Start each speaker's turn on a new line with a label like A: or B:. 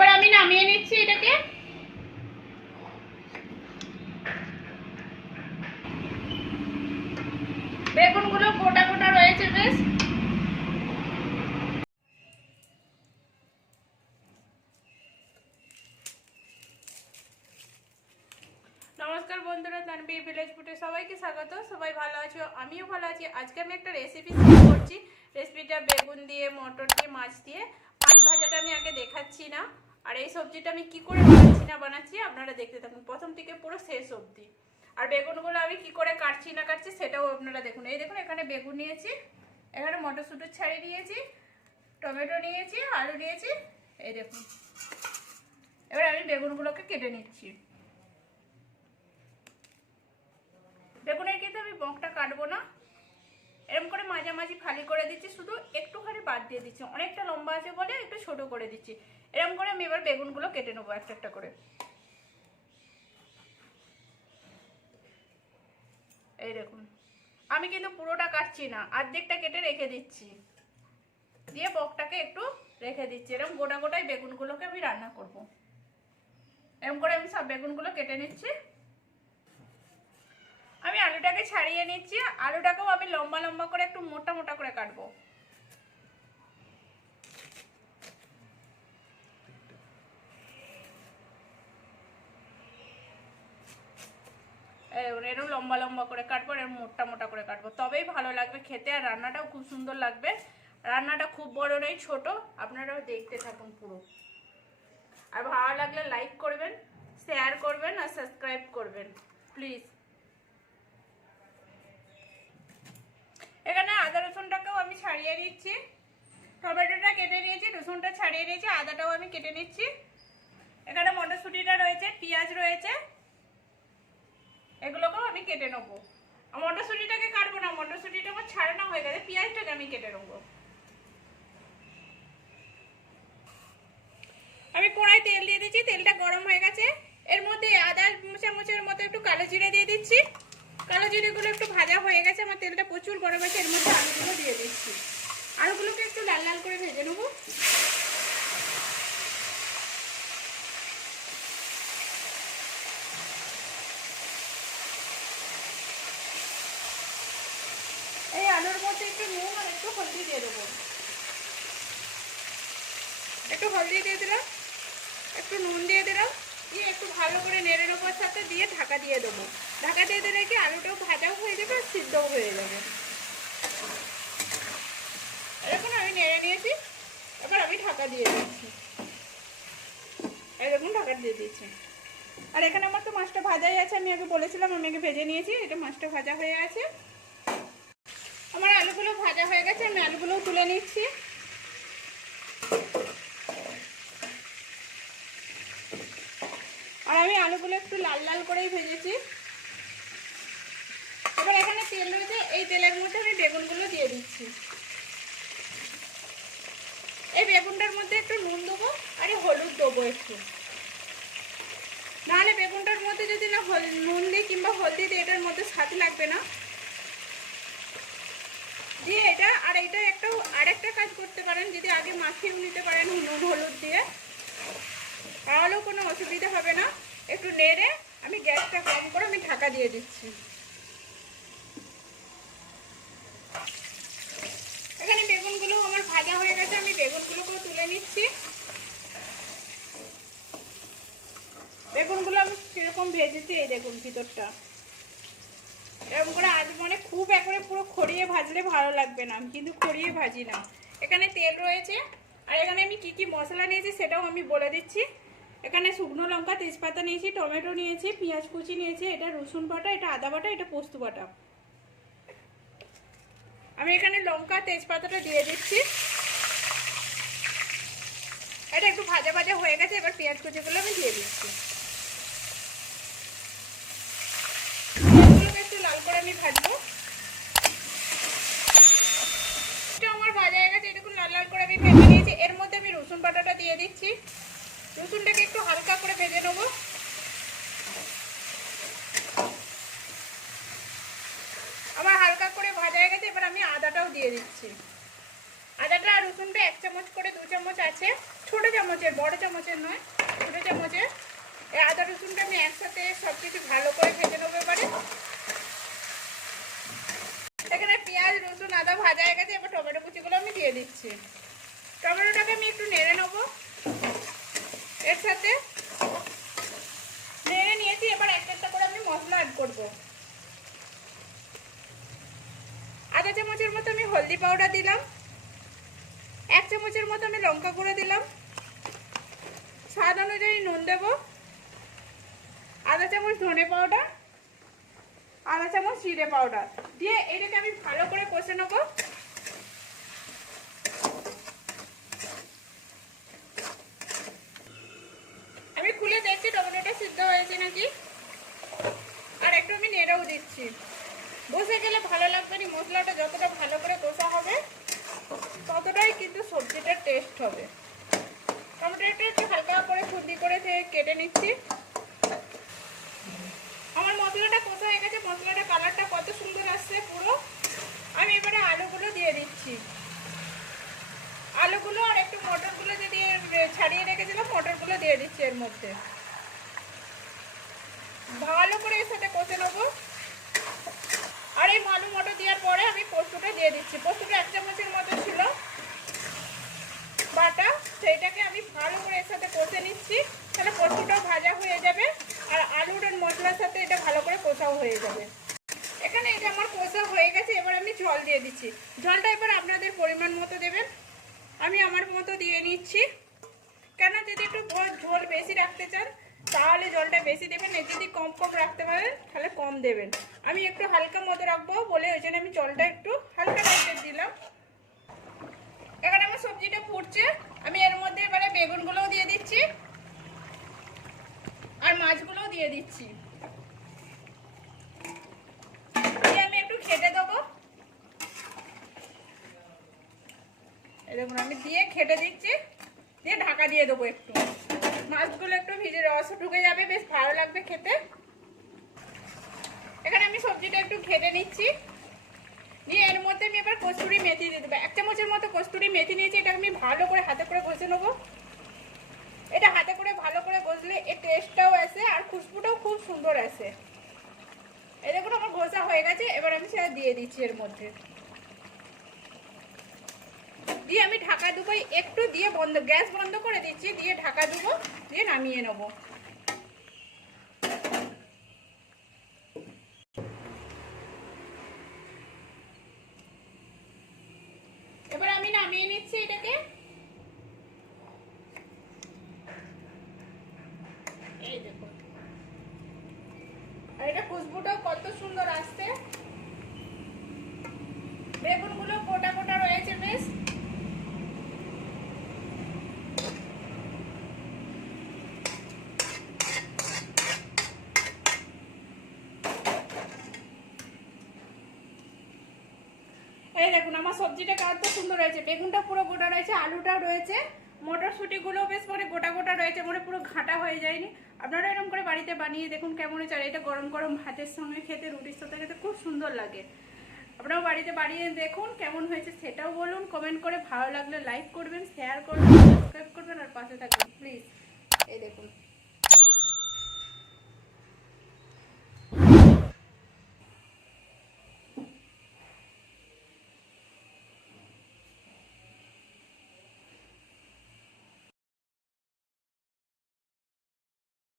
A: এবার আমি নামিয়ে নিচ্ছি এটাকে। বেগুনগুলো গোটা গোটা রয়েছে বেশ। নমস্কার বন্ধুরা তানবীর ভিলেজ ফুটে সবাইকে স্বাগত। সবাই ভালো আছো? আমিও ভালো আছি। আজকে আমি একটা রেসিপি শেয়ার করছি। রেসিপিটা বেগুন দিয়ে, মটর দিয়ে, মাছ দিয়ে। মাছ ভাজাটা আমি আগে দেখাচ্ছি না। আর এই সবজিটা আমি কি করে বানাচ্ছি না বানাচ্ছি আপনারা দেখতে থাকুন। প্রথম থেকে পুরো শেষ অবধি। আর বেগুনগুলো আমি কি করে কাটছি না কাটছি সেটাও আপনারা দেখুন। এই দেখুন, এখানে বেগুন নিয়েছি, এখানে মটরশুঁটি ছাড়িয়ে নিয়েছি, টমেটো নিয়েছি, আলু নিয়েছি, এই দেখুন। এবার আমি বেগুনগুলোকে কেটে নিচ্ছি। বেগুনের কিন্তু আমি বকটা কাটবো না। এরকম করে মাঝামাঝি খালি করে দিচ্ছি, শুধু একটুখানি বাদ দিয়ে দিচ্ছি। অনেকটা লম্বা আছে বলে একটু ছোট করে দিচ্ছি। এরকম করে আমি এবার বেগুনগুলো কেটে নেব একটা একটা করে। এই দেখুন, আমি কিন্তু পুরোটা কাটছি না অর্ধেকটা কেটে রেখে দিচ্ছি। দিয়ে বকটাকে একটু রেখে দিচ্ছি। এরকম গোটা গোটাই বেগুনগুলোকে আমি রান্না করব। এরকম করে আমি সব বেগুনগুলো কেটে নিচ্ছি। আমি আলুটাকে ছাড়িয়ে নিচ্ছি, আলুটাকেও আমি লম্বা লম্বা করে একটু মোটা মোটা করে কাটবো। এরকম লম্বা লম্বা করে কাটবো এরকম মোটা মোটা করে কাটবো। তবেই ভালো লাগবে খেতে আর রান্নাটাও খুব সুন্দর লাগবে। রান্নাটা খুব বড় নেই ছোট। আপনারাও দেখতে থাকুন পুরো। আর ভালো লাগলে লাইক করবেন শেয়ার করবেন আর সাবস্ক্রাইব করবেন। প্লিজ এখানে আদা রসুনটাকেও আমি ছাড়িয়ে নিচ্ছি। টমেটোটা কেটে নিয়েছি, রসুনটা ছাড়িয়ে নিয়েছি, আদাটাও আমি কেটে নিচ্ছি। এখানে মটরশুঁটিটা রয়েছে, পেঁয়াজ রয়েছে। এগুলোকেও আমি কেটে নেব। মটরশুঁটিটাকে কাটবো না, মটরশুঁটিটা আমার ছাড়ানো হয়ে গেছে, পেঁয়াজটাকে আমি কেটে নেব। আমি কড়াই তেল দিয়ে দিচ্ছি, তেলটা গরম হয়ে গেছে। এর মধ্যে আদা চামচের মতো একটু কালো জিরে দিয়ে দিচ্ছি। কালো জিরেগুলো একটু ভাজা হয়ে গেছে, আমার তেলটা প্রচুর গরম আছে, এর মধ্যে আলুগুলো দিয়ে দিচ্ছি। আলুগুলোকে একটু লাল লাল করে ভেজে নেব। এই আলুর মধ্যে একটু নুন আর একটু হলদি দিয়ে দেবো। একটু হলদি দিয়ে দিলাম, একটু নুন দিয়ে দিলাম। দিয়ে একটু ভালো করে নেড়ে নেব সাথে দিয়ে ঢাকা দিয়ে দেবো। ঢাকা দিয়ে দিলে কি আলুটাও ভাজাও হয়ে যাবে আর সিদ্ধও হয়ে যাবে। এরকম আমি নেড়ে নিয়েছি, এবার আমি ঢাকা দিয়ে দিচ্ছি। এরকম ঢাকা দিয়ে দিয়েছি। আর এখানে আমার তো মাছটা ভাজাই আছে, আমি আগে বলেছিলাম, আমি আগে ভেজে নিয়েছি, এটা মাছটা ভাজা হয়ে আছে। আমার আলুগুলো ভাজা হয়ে গেছে, আমি আলুগুলোও তুলে নিচ্ছি। আমি আলুগুলো একটু লাল লাল করেই ভেজেছি। এবার এখানে তেল রয়েছে, এই তেলের মধ্যে আমি বেগুনগুলো দিয়ে দিচ্ছি। এই বেগুনটার মধ্যে একটু নুন দেবো আর হলুদ দেবো একটু। নাহলে বেগুনটার মধ্যে যদি না নুন দিই কিংবা হলদি দিই, এটার মধ্যে স্বাদ লাগবে না। দিয়ে এটা, আর এটা একটা আরেকটা কাজ করতে পারেন, যদি আগে মাখিয়েও নিতে পারেন নুন, হলুদ দিয়ে, তাহলেও কোনো অসুবিধা হবে না। একটু নেড়ে আমি গ্যাসটা কম করে আমি ঢাকা দিয়ে দিচ্ছি। এখানে বেগুনগুলো আমার ভাজা হয়ে গেছে, আমি বেগুনগুলোকেও তুলে নিচ্ছি। বেগুনগুলো আমি সেরকম ভেজেছি, এই দেখুন ভিতরটা। এরকম করে আজ মানে খুব একবারে পুরো খড়িয়ে ভাজলে ভালো লাগবে না কিন্তু খড়িয়ে ভাজি না। এখানে তেল রয়েছে, আর এখানে আমি কি কি মশলা নিয়েছি সেটাও আমি বলে দিচ্ছি। এখানে শুকনো লঙ্কা, তেজপাতা নিয়েছি, টমেটো নিয়েছি, পেঁয়াজ কুচি নিয়েছি, এটা রসুন বাটা, এটা আদা বাটা, এটা পোস্ত বাটা। আমি এখানে লঙ্কা, তেজপাতাটা দিয়ে দিচ্ছি। এটা একটু ভাজা ভাজা হয়ে গেছে, এবার পেঁয়াজ কুচিগুলো আমি দিয়ে দিচ্ছি। লাল করে আমি ভাজবো। আমার ভাজা হয়ে গেছে, এটুকু লাল লাল করে আমি ভেজে নিয়েছি। এর মধ্যে আমি রসুন বাটাটা দিয়ে দিচ্ছি। রসুনটাকে একটু হালকা করে ভেজে নেব। আমার হালকা করে ভাজা হয়ে গেছে, এবার আমি আদাটাও দিয়ে দিচ্ছি। আদাটা আর রসুনটা এক চামচ করে দু চামচ আছে। ছোট চামচের, বড় চামচের নয়, ছোট চামচের এই আদা রসুনটা আমি একসাথে সব কিছু ভালো করে ভেজে নেব এবারে এখানে পেঁয়াজ রসুন আদা ভাজা হয়ে গেছে এবার টমেটো কুচিগুলো আমি দিয়ে দিচ্ছি টমেটোটাকে আমি একটু নেড়ে নেব এর সাথে নেড়ে নিয়েছি এবার একটা একটা করে আমি মশলা অ্যাড করব আধা চামচের মতো আমি হলদি পাউডার দিলাম। এক চামচের মতো আমি লঙ্কা গুঁড়ো দিলাম। স্বাদ অনুযায়ী নুন দেব। আধা চামচ ধনে পাউডার আধা চামচ জিরে পাউডার দিয়ে এটাকে আমি ভালো করে কষে নেব আমি খুলে দেখছি টমেটোটা সিদ্ধ হয়েছে নাকি আর একটু আমি নেড়েও দিচ্ছি বসে গেলে ভালো লাগবে না মশলাটা যতটা ভালো করে কষা হবে ততটাই কিন্তু সবজিটার টেস্ট হবে। টমেটোটা একটু হালকা করে খুন্দি করে কেটে নিচ্ছি। আমার মশলাটা কষা হয়ে গেছে, মশলাটা কালারটা কত সুন্দর আসছে পুরো। আমি এবারে আলুগুলো দিয়ে দিচ্ছি। আলুগুলো আর একটু মটরগুলো যে দিয়ে ছাড়িয়ে রেখেছিলাম, মটরগুলো দিয়ে দিচ্ছি এর মধ্যে। ভালো করে এর সাথে কষে নেব। আর এই আলু মটর দেওয়ার পরে আমি পোস্তটা দিয়ে দিচ্ছি। পোস্তটা এক চামচের মতো ছিল। সেইটাকে আমি ভালো করে এর সাথে কষে নিচ্ছি। তাহলে পোস্তটাও ভাজা হয়ে যাবে। আর আলুর আর মশলার সাথে এটা ভালো করে কষাও হয়ে যাবে। এখানে এটা আমার কষা হয়ে গেছে, এবার আমি জল দিয়ে দিচ্ছি। জলটা এবার আপনাদের পরিমাণ মতো দেবেন। আমি আমার মতো দিয়ে নিচ্ছি। কেন যদি একটু ঝোল- বেশি রাখতে চান, তাহলে জলটা বেশি দেবেন। যদি কম কম রাখতে পারেন, তাহলে কম দেবেন। আমি একটু হালকা মতো রাখব বলে ওই জন্য আমি জলটা একটু হালকা টাইপের দিলাম। এখানে আমার সবজিটা ফুটছে। আমি এর মধ্যে এবারে বেগুনগুলোও দিয়ে দিচ্ছি। আর মাছগুলোও দিয়ে দিচ্ছি। আমি একটু খেতে দেবো। দেখুন, আমি দিয়ে খেটে দিচ্ছি। দিয়ে ঢাকা দিয়ে দেবো একটু। মাছগুলো একটু ভিজে রস ঢুকে যাবে, বেশ ভালো লাগবে খেতে। এখানে আমি সবজিটা একটু খেটে নিচ্ছি। নিয়ে এর মধ্যে আমি এবার কস্তুরি মেথি দিয়ে দেবো। এক চামচের মতো কস্তুরি মেথি নিয়েছি এটা আমি ভালো করে হাতে করে ঘষে নেব। এটা হাতে করে ভালো করে ঘষলে এর টেস্টটাও আসে আর খুশবুটাও খুব সুন্দর আসে। দেখুন, আমার ঘষা হয়ে গেছে, এবার আমি সেটা দিয়ে দিচ্ছি এর মধ্যে। দিয়ে আমি ঢাকা দেবো, একটু দিয়ে বন্ধ, গ্যাস বন্ধ করে দিচ্ছি, দিয়ে ঢাকা দেবো, দিয়ে নামিয়ে নেব এবার আমি নামিয়ে নিচ্ছি এটাকে। এই দেখুন আর এটা খুশবুটাও কত সুন্দর আসছে। বেগুনগুলো গোটা গোটা রয়েছে বেশ এই দেখুন আমার সবজিটা কত সুন্দর রয়েছে বেগুনটা পুরো গোটা রয়েছে, আলুটাও রয়েছে মটরশুঁটিগুলো বেশ মানে গোটা গোটা রয়েছে মানে পুরো ঘাটা হয়ে যায়নি। আপনারা এরকম করে বাড়িতে বানিয়ে দেখুন কেমন হয়েছে এটা গরম গরম ভাতের সঙ্গে খেতে, রুটির সাথে খেতে খুব সুন্দর লাগে। আপনারাও বাড়িতে বানিয়ে দেখুন কেমন হয়েছে, সেটাও বলুন কমেন্ট করে ভালো লাগলে লাইক করবেন শেয়ার করবেন সাবস্ক্রাইব করবেন, আর পাশে থাকবেন প্লিজ এই দেখুন।